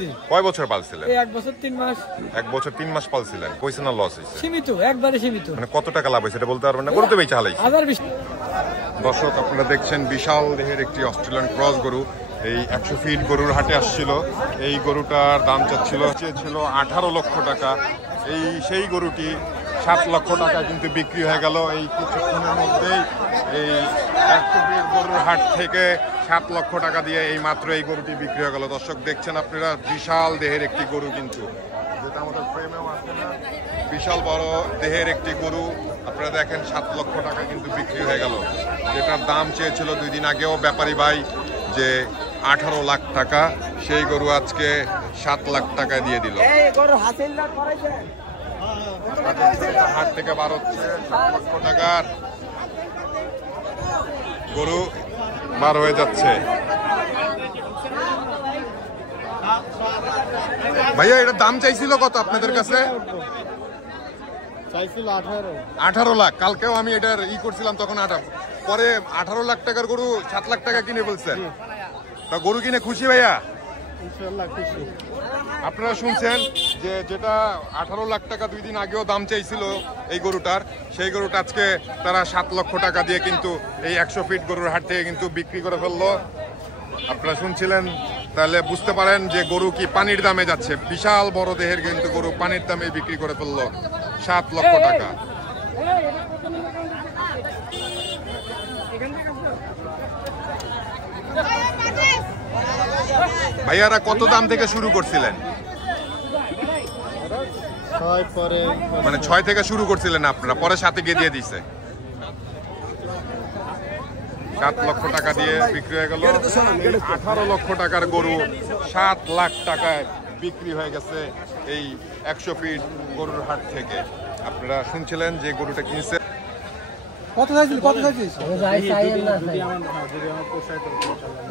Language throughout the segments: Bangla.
জি। কয় বছর পালছিলেন? এই 1 বছর 3 মাস। 1 বছর 3 মাস পালছিলেন, কইছে না লস হইছে? সীমিত, একবারে সীমিত। মানে কত টাকা লাভ হইছে এটা বলতে পারবেন না? গরু তো বেচা হালাইছে। 1020। দর্শক আপনারা দেখছেন বিশাল দেহের একটি অস্ট্রেলিয়ান ক্রস গরু এই 100 ফিট গরুর হাটে আসছিল। এই গরুটার দাম চেয়েছিল 18 লক্ষ টাকা। সেই গরুটি 7 লক্ষ টাকা কিন্তু বিক্রি হয়ে গেল এই কিছুক্ষণের মধ্যেই। এই 100 ফিট গরুর হাট থেকে 7 লক্ষ টাকা দিয়ে এই মাত্র এই গরুটি বিক্রি হয়ে গেল। দর্শক দেখছেন আপনারা বিশাল দেহের একটি গরু, কিন্তু যেটা আমাদের ফ্রেমেও আছে না, বিশাল বড় দেহের একটি গরু আপনারা দেখেন 7 লক্ষ টাকা কিন্তু বিক্রি হয়ে গেল। যেটার দাম চেয়েছিল 2 দিন আগেও ব্যাপারী ভাই যে 18 লাখ টাকা, সেই গরু আজকে 7 লাখ টাকা দিয়ে দিল। হাট থেকে বার হচ্ছে 7 লক্ষ টাকার গরু বার হয়ে যাচ্ছে। ভাইয়া এটার দাম চাইছিল কত আপনাদের কাছে? চাইছিল 18 লাখ। কালকেও আমি এটার করছিলাম তখন 18, পরে 18 লাখ টাকার গরু 7 লাখ টাকা কিনে বলছেন। তা গরু কিনে খুশি ভাইয়া? ইনশাআল্লাহ খুশি। আপনারা শুনছেন যে যেটা 18 লাখ টাকা 2 দিন আগেও দাম চাইছিল এই গরুটার, সেই গরুটা আজকে তারা 7 লক্ষ টাকা দিয়ে কিন্তু এই 100 ফিট গরুর হাট থেকে কিন্তু বিক্রি করে ফেললো। আপনারা শুনছিলেন, তাহলে বুঝতে পারেন যে গরু কি পানির দামে যাচ্ছে। বিশাল বড় দেহের কিন্তু গরু পানির দামে বিক্রি করে ফেললো 7 লক্ষ টাকা। ভাইয়ারা কত দাম থেকে শুরু করছিলেন? মানে 6 থেকে শুরু করছিলেন আপনারা, পরে 7 গিয়ে দিয়ে দিছে। 7 লক্ষ টাকা দিয়ে বিক্রি হয়ে গেল। 18 লক্ষ টাকার গরু 7 লাখ টাকায় বিক্রি হয়ে গেছে এই 100 ফিট গরুর হাট থেকে। আপনারা শুনছিলেন যে গরুটা কিনছে। কত চাইছিল? কত চাইছিস? ভাই চাইেন না ভাই। যদি আমার পোষায় তো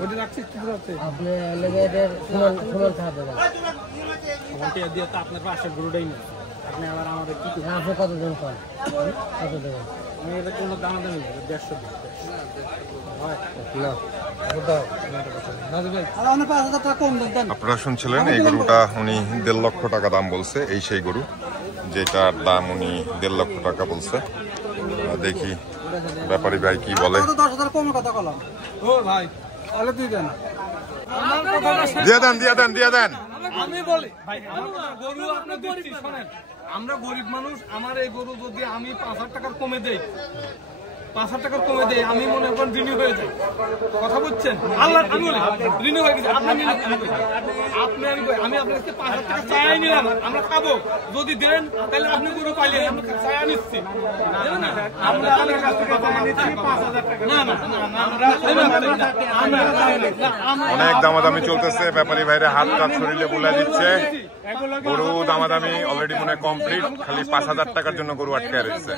ওটা রাখছিস কি রাখতে? আপনি লেগেদের সুমন খাবে না। ওটা দিয়ে তো আপনার পাশে গরুটাই না। আপনি আবার আমাদের কি আপনি কত জন কোন? কত দেবেন? আমি এটা কোন দাম দেব 150 দিই। আপনারা শুনছিলেন এই গরুটা উনি 1.5 লক্ষ টাকা দাম বলছে। এই সেই গরু যেটার দাম উনি 1.5 লক্ষ টাকা বলছে। দেখি ব্যাপারী ভাই কি বলে। 10,000 কম কথা কলাম। ও ভাই তাহলে তুই দেন। দিয়ে দেন। আমি বলি ভাই আমার গরু আপনি দিচ্ছি শুনেন, আমরা গরিব মানুষ। আমার এই গরু যদি আমি 5,000 টাকা কমে দেই, 5,000 টাকা কমে দেই, আমি মনে করেন ঋণী হয়ে যাই। কথা বুঝছেন? আল্লাহ আমি বলি ঋণী হয়ে গেছি। আপনি আমি আপনার কাছে 5,000 টাকা চাই নিলাম, আমরা খাবো। যদি দেন তাহলে আপনি গরু পাইলেন, আমরা চাই নিচ্ছি। অনেক দামাদামি চলতেছে, ব্যাপারী ভাইরা হাত টাত শরীরে বুলা দিচ্ছে। গরু দামাদামি অলরেডি মনে কমপ্লিট, খালি 5,000 টাকার জন্য গরু আটকে রয়েছে।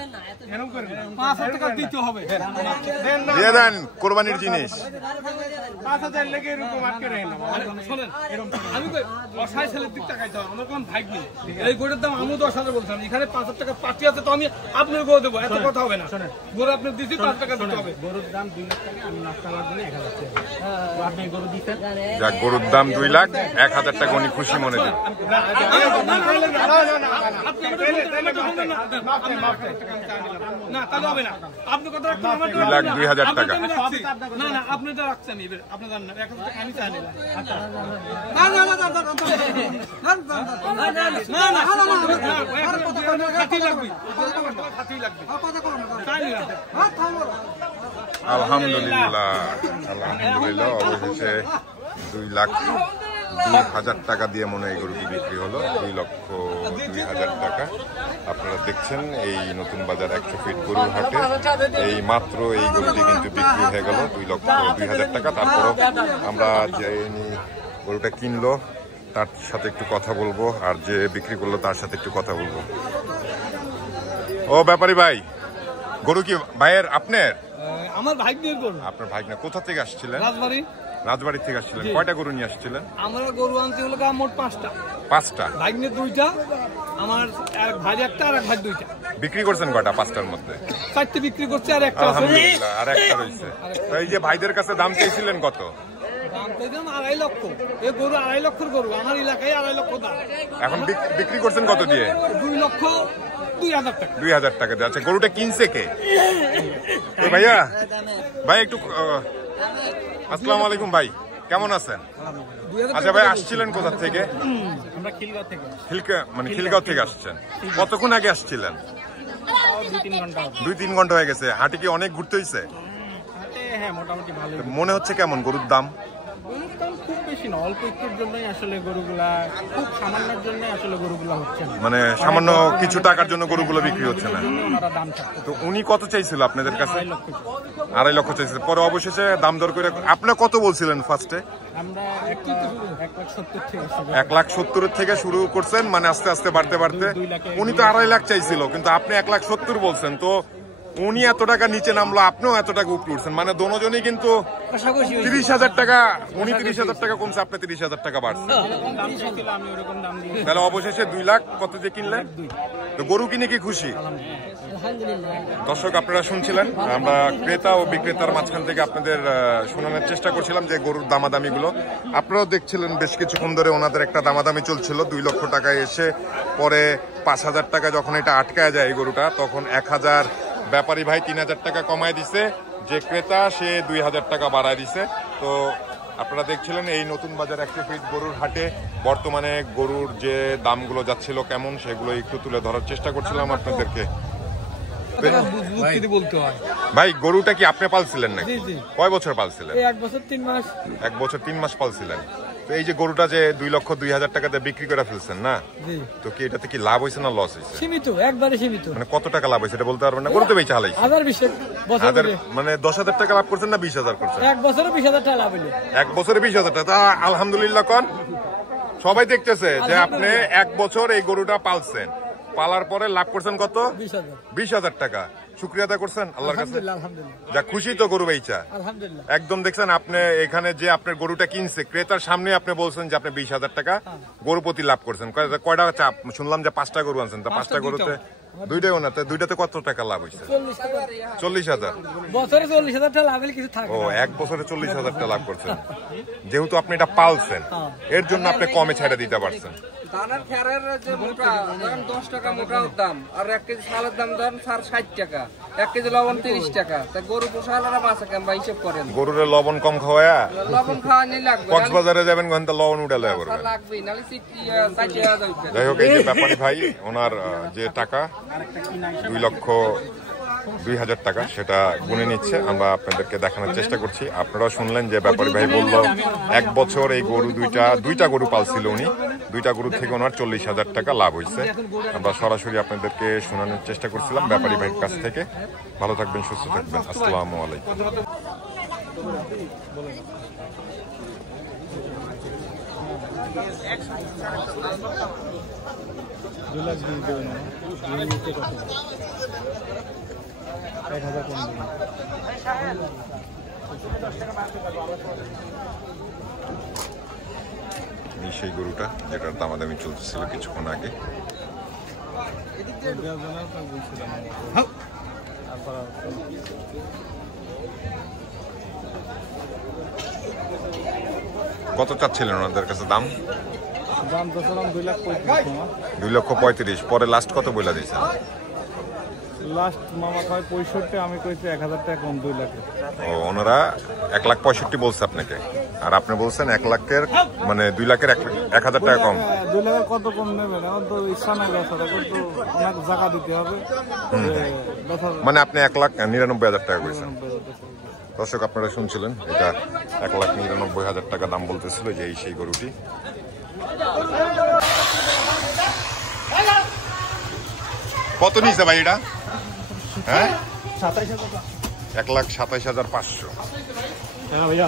5,000 টাকা দিতে হবে। দিয়ে দেন, কোরবানির জিনিস। 5,000 লেগে এরকম আটকে রাখেন। শোনেন আমি অসহায় ছেলের দিক টাকাই চাও, আমার কোন ভাগ নেই। এই গরুর দাম আমি 10,000 বলছিলাম, এখানে 5,000 টাকা পাচ্ছি আছে, তো আমি আপনার গরু দেবো। এত কথা হবে না। শোনেন গরু আপনি দিচ্ছি 5 টাকা দিতে হবে। গরুর দাম 2 লাখ টাকা, আমি নাস্তা লাগ দিলে 1,000 টাকা। আপনি গরু দিতেন, যাক গরুর দাম 2 লাখ, 1,000 টাকা উনি খুশি মনে দেন। না তাহলে হবে না। আপনি কথা 2,02,000 টাকা। না না আপনি তো রাখছেন, আপনি জানেন না 1,000 টাকা আমি চাই নিলাম। আলহামদুলিল্লাহ অবশেষে 2,02,000 টাকা দিয়ে মনে হয় এই গরুটি বিক্রি হলো। 2,02,000 টাকা। আপনারা দেখছেন এই নতুন বাজার 100 ফিট গরুর হাটে এই মাত্র এই গরুটি কিন্তু বিক্রি হয়ে গেল 2,02,000 টাকা। তারপরও আমরা যে গরুটা কিনলো তার সাথে একটু কথা বলবো, আর যে বিক্রি করলো তার সাথে একটু কথা বলবো। ও ব্যাপারী ভাই, গরু কি ভাইয়ের? আপনার? আমার ভাগ্নের গরু। আপনার ভাগ্না কোথা থেকে আসছিলেন? রাজবাড়ি। রাজবাড়ি থেকে আসছিলেন। কয়টা গরু নিয়ে আসছিলেন? আমরা গরু আনতে হলো মোট 5টা। 5টা? ভাগ্নের 2টা, আমার এক ভাই একটা আর এক ভাই 2টা। বিক্রি করছেন কয়টা? 5টার মধ্যে 4টে বিক্রি করছে, আর একটা আছে। আলহামদুলিল্লাহ, আর একটা রয়েছে। এই যে ভাইদের কাছে দাম চেয়েছিলেন কত? দাম তো দিলাম 2.5 লক্ষ। এই গরু 2.5 লক্ষের গরু, আমার এলাকায় 2.5 লক্ষ দাম। এখন বিক্রি করছেন কত দিয়ে? 2,02,000 টাকা। 2,000 টাকা দিয়ে। আচ্ছা, গরুটা কিনছে কে? ওই ভাইয়া, ভাই একটু আসসালামু আলাইকুম ভাই, কেমন আছেন? আচ্ছা ভাই, আসছিলেন কোথা থেকে? আমরা খিলগাঁও থেকে। খিলগাঁও থেকে আসছেন। কতক্ষণ আগে আসছিলেন? 2-3 ঘন্টা হয়ে গেছে। হাটে কি অনেক ঘুরতে হয়েছে? হ্যাঁ, মোটামুটি ভালো। মনে হচ্ছে কেমন গরুর দাম? গরুর দাম খুব বেশি না, অল্প একটুর জন্যই আসলে গরুগুলা, খুব সামান্যের জন্য আসলে গরুগুলা হচ্ছে না। মানে সামান্য কিছু টাকার জন্য গরুগুলো বিক্রি হচ্ছে না। ওনারা দাম চাচ্ছে। তো উনি কত চাইছিল আপনাদের কাছে? 2.5 লক্ষ। 2.5 লক্ষ চাইছিল, পরে অবশেষে দাম দর করে আপনার কত বলছিলেন ফার্স্টে? আমরা 1,70,000 থেকে 1,70,000 থেকে শুরু করছেন, মানে আস্তে আস্তে বাড়তে বাড়তে। উনি তো 2.5 লাখ চাইছিল, কিন্তু আপনি 1,70,000 বলছেন। তো উনি এত টাকা নিচে নামলো, আপনিও এত টাকা উপরে উঠছেন, মানে দোনোজনই কিন্তু 30,000 টাকা। উনি 30,000 টাকা কমছে, আপনি 30,000 টাকা বাড়ছে। তাহলে অবশেষে 2 লাখ কত দিয়ে কিনলেন? তো গরু কিনে কি খুশি? দর্শক, আপনারা শুনছিলেন, আমরা ক্রেতা ও বিক্রেতার মাঝখান থেকে আপনাদের শোনানোর চেষ্টা করছিলাম যে গরুর দামাদামি গুলো। আপনারাও দেখছিলেন বেশ কিছুক্ষণ ধরে ওনাদের একটা দামাদামি চলছিল। 2 লক্ষ টাকায় এসে পরে 5,000 টাকা যখন এটা আটকায় যায় এই গরুটা, তখন 1,000 ব্যাপারী ভাই 3,000 টাকা কমায় দিছে, যে ক্রেতা সে 2,000 টাকা বাড়ায় দিছে। তো আপনারা দেখছিলেন এই নতুন বাজার একটা ফিট গরুর হাটে বর্তমানে গরুর যে দামগুলো যাচ্ছিল কেমন, সেগুলো একটু তুলে ধরার চেষ্টা করছিলাম আপনাদেরকে। ভাই, গরুটা কি আপনি পালছিলেন নাকি? কয় বছর পালছিলেন? 1 বছর 3 মাস। 1 বছর 3 মাস পালছিলেন। তো এই যে গরুটা যে 2,02,000 টাকা দিয়ে বিক্রি করে ফেলছেন না, তো কি এটাতে কি লাভ হয়েছে না লস হয়েছে? সীমিত, একবারে সীমিত। মানে কত টাকা লাভ হয়েছে এটা বলতে পারবেন না? গরুতে বেচা হালাইছে মানে 10,000 টাকা লাভ করছেন না 20,000 করছেন? 1 বছরে 20,000 টাকা লাভ হলো। 1 বছরে 20,000 টাকা। তা আলহামদুলিল্লাহ কন, সবাই দেখতেছে যে আপনি 1 বছর এই গরুটা পালছেন, পালার পরে লাভ করছেন কত? 20,000 টাকা। শুকরিয়া আদায় করছেন আল্লাহর কাছে? যা খুশি তো গরু বেচা একদম। দেখছেন আপনি এখানে যে আপনার গরুটা কিনছে, ক্রেতার সামনে আপনি বলছেন যে আপনি 20,000 টাকা গরু প্রতি লাভ করছেন। কয়টা চাপ শুনলাম যে 5টা গরু আনছেন, তা 5টা গরুতে 2টাই ওনাতে, 2টাতে কত টাকা লাভ হয়েছে? 40,000 বছরে 40,000 টাকা লাভ হলে কিছু থাকে। ও, 1 বছরে 40,000 টাকা লাভ করছেন। যেহেতু আপনি এটা পালছেন, এর জন্য আপনি কমে ছেড়ে দিতে পারছেন। দানার খেয়ারের যে মোটা, ধরেন 10 টাকা মোটার দাম, আর 1 কেজি চালের দাম ধরেন 60 টাকা, 1 কেজি লবণ 30 টাকা। তা গরু পোষালারা বাঁচা কেন বা হিসেব করেন? গরুরে লবণ কম খাওয়া, লবণ খাওয়া নিয়ে লাগবে। কক্সবাজারে যাবেন ঘন্টা লবণ উঠে লয়া করবেন, লাগবেই নাহলে চিটি 40,000 যাবে। যাই হোক, এই যে ব্যাপারী ভাই ওনার যে টাকা 2,02,000 টাকা সেটা গুনে নিচ্ছে, আমরা আপনাদেরকে দেখানোর চেষ্টা করছি। আপনারা শুনলেন যে ব্যাপারী ভাই বলল 1 বছর এই গরু দুইটা গরু পালছিল উনি, 2টা গরু থেকে ওনার 40,000 টাকা লাভ হয়েছে। আমরা সরাসরি আপনাদেরকে শোনানোর চেষ্টা করছিলাম ব্যাপারী ভাইয়ের কাছ থেকে। ভালো থাকবেন, সুস্থ থাকবেন, আসসালামু আলাইকুম। সেই গরুটা যেটার দামাদামি চলতেছিল কিছুক্ষণ আগে। কত চাচ্ছিলেন ওনাদের কাছে দাম? তো 2,35,000। পরে লাস্ট কত বইলা দিয়েছেন? লাস্ট মামা কয় 65, আমি কইছি 1,000 টাকা কম, 2 লাখ। ও, ওনারা 1,65,000 বলছে আপনাকে, আর আপনি বলছেন 1 লাখের, মানে 2 লাখের 1,000 টাকা কম। 2 লাখের কত কম নেবেন? এখন তো ইচ্ছা নাই বেচার, এখন তো অনেক জায়গা দিতে হবে। মানে আপনি 1,99,000 টাকা কইছেন। দর্শক, আপনারা শুনছিলেন, এটা 1,99,000 টাকা দাম বলতেছিল যে সেই গরুটি। কত নিয়েছে ভাই এটা? হ্যাঁ, 1,27,500 ভাইয়া।